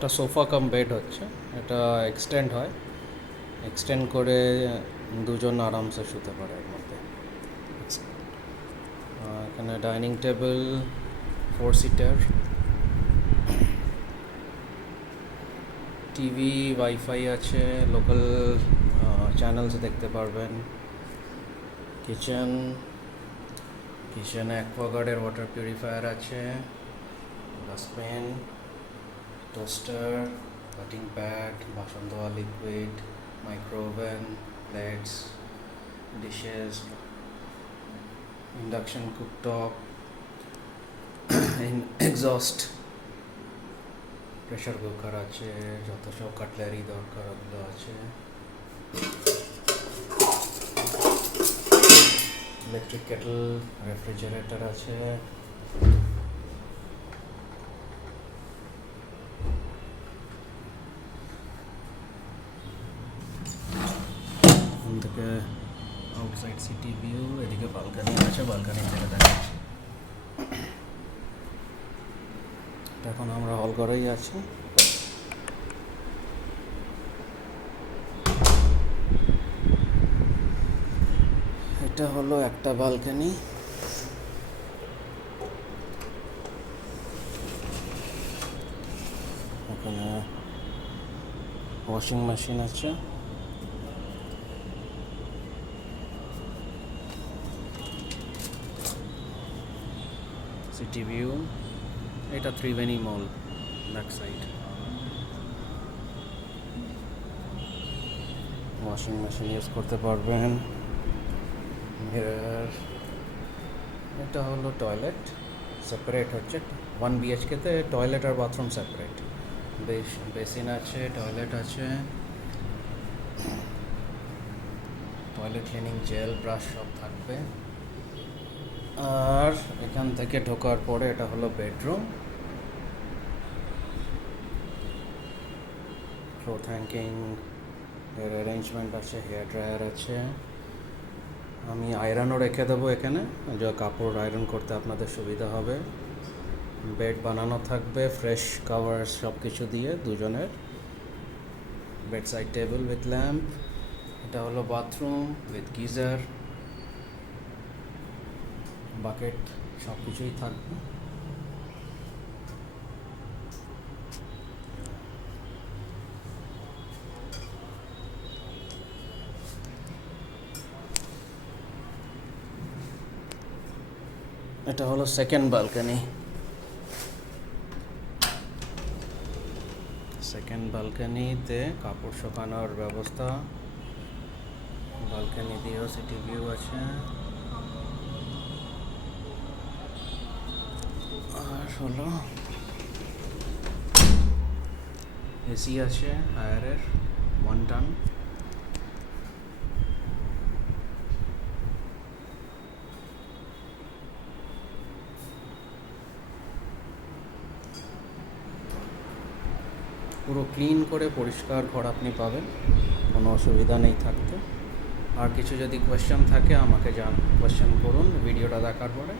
একটা sofa cum bed হচ্ছে, এটা এক্সটেন্ড হয়, এক্সটেন্ড করে দুজন আরামসে শুতে পারে এর মধ্যে। এখানে dining table 4 seater, TV, wifi আছে, লোকাল চ্যানেলস দেখতে পারবেন। কিচেনে অ্যাকোয়াগার্ডের ওয়াটার পিউরিফায়ার আছে, ডাস্টবিন, টোস্টার, কাটিং প্যাড, বাসন ধোয়া liquid, micro oven, plates, dishes, induction cooktop, exhaust, pressure cooker আছে, যত সব কাটলারি দরকার ওগুলো আছে, ইলেকট্রিক কেটল, রেফ্রিজারেটর আছে, থেকে আউটসাইড সিটি ভিউ, এদিকে বালকানি আছে, বালকানি থেকে দেখাচ্ছি। এখন আমরা হল ঘরেই আছি। এটা হলো একটা বালকানি, এখানে ওয়াশিং মেশিন আছে, সিটি ভিউ। এটা Triveni mall back side. Washing machine use করতে পারবেন, মিরর। এটা হলো টয়লেট, সেপারেট হচ্ছে 1 BHK-তে টয়লেট আর বাথরুম সেপারেট। বেসিন আছে, টয়লেট আছে, টয়লেট ক্লিনিং জেল, ব্রাশ সব থাকবে। আর এখান থেকে ঢোকার পরে এটা হলো বেডরুম, ক্লথ হ্যাঙ্গিং এর অ্যারেঞ্জমেন্ট আছে, হেয়ার ড্রায়ার আছে। আমি আয়রনও রেখে দেবো এখানে, যে কাপড় আয়রন করতে আপনাদের সুবিধা হবে। বেড বানানো থাকবে, ফ্রেশ কাভার সব কিছু দিয়ে দুজনের। Bed side table with lamp. এটা হলো বাথরুম উইথ গিজার, বাকেট, সব কিছুই থাকবে। এটা হলো সেকেন্ড বালকানি। সেকেন্ড বালকানিতে কাপড় শুকানোর ব্যবস্থা, বালকানি দিয়েও সিটি ভিউ আছে। আর হলো এসি আছে হায়ারের 1 টন। পুরো ক্লিন করে পরিষ্কার ঘর আপনি পাবেন, কোনো অসুবিধা নেই থাকতে। আর কিছু যদি কোয়েশ্চেন থাকে আমাকে কোয়েশ্চেন করুন ভিডিওটা দেখার পরে।